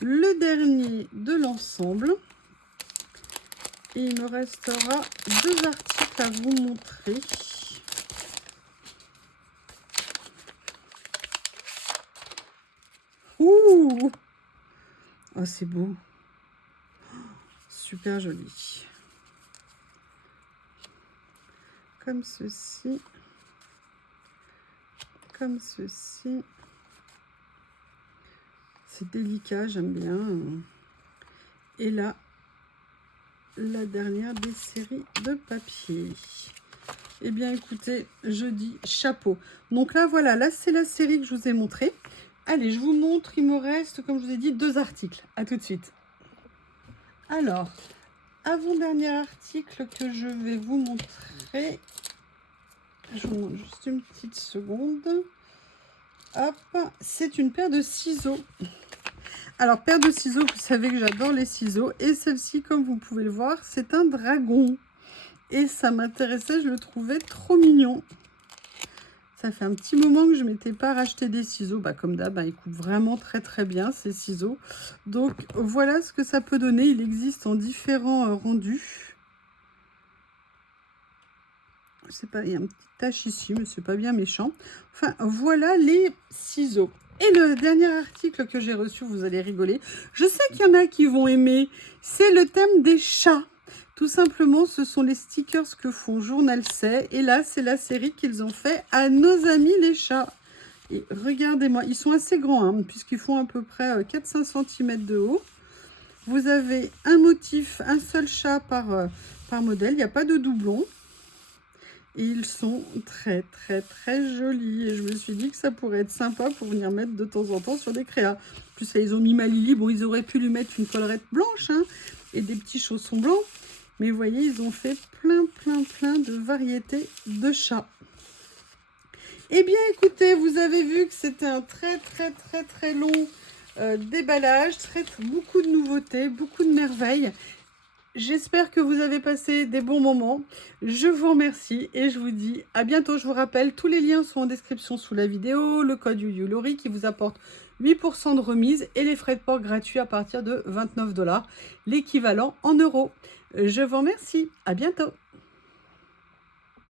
Le dernier de l'ensemble. Et il me restera 2 articles à vous montrer. Ouh! Oh, c'est beau. Super joli. Comme ceci. Comme ceci. C'est délicat, j'aime bien. Et là, la dernière des séries de papier. Eh bien, écoutez, je dis chapeau. Donc là, voilà, là, c'est la série que je vous ai montrée. Allez, je vous montre, il me reste, comme je vous ai dit, 2 articles. À tout de suite. Alors, avant-dernier article que je vais vous montrer. Je vous montre juste une petite seconde. Hop, c'est une paire de ciseaux. Alors, paire de ciseaux, vous savez que j'adore les ciseaux. Et celle-ci, comme vous pouvez le voir, c'est un dragon. Et ça m'intéressait, je le trouvais trop mignon. Ça fait un petit moment que je ne m'étais pas racheté des ciseaux. Bah, comme d'hab, ils coupent vraiment très très bien ces ciseaux. Donc, voilà ce que ça peut donner. Il existe en différents rendus. Je sais pas, il y a une petite tache ici, mais c'est pas bien méchant. Enfin, voilà les ciseaux. Et le dernier article que j'ai reçu, vous allez rigoler. Je sais qu'il y en a qui vont aimer. C'est le thème des chats. Tout simplement, ce sont les stickers que font Journal C. Et là, c'est la série qu'ils ont fait à nos amis les chats. Et regardez-moi, ils sont assez grands, hein, puisqu'ils font à peu près 4-5 cm de haut. Vous avez un motif, un seul chat par modèle. Il n'y a pas de doublon. Et ils sont très jolis. Et je me suis dit que ça pourrait être sympa pour venir mettre de temps en temps sur des créas. En plus, ils ont mis Malili. Bon, ils auraient pu lui mettre une collerette blanche, hein, et des petits chaussons blancs. Mais vous voyez, ils ont fait plein de variétés de chats. Eh bien, écoutez, vous avez vu que c'était un très long déballage. Beaucoup de nouveautés, beaucoup de merveilles. J'espère que vous avez passé des bons moments. Je vous remercie et je vous dis à bientôt. Je vous rappelle, tous les liens sont en description sous la vidéo. Le code YuYuLori qui vous apporte 8% de remise et les frais de port gratuits à partir de 29 $, l'équivalent en euros. Je vous remercie. À bientôt.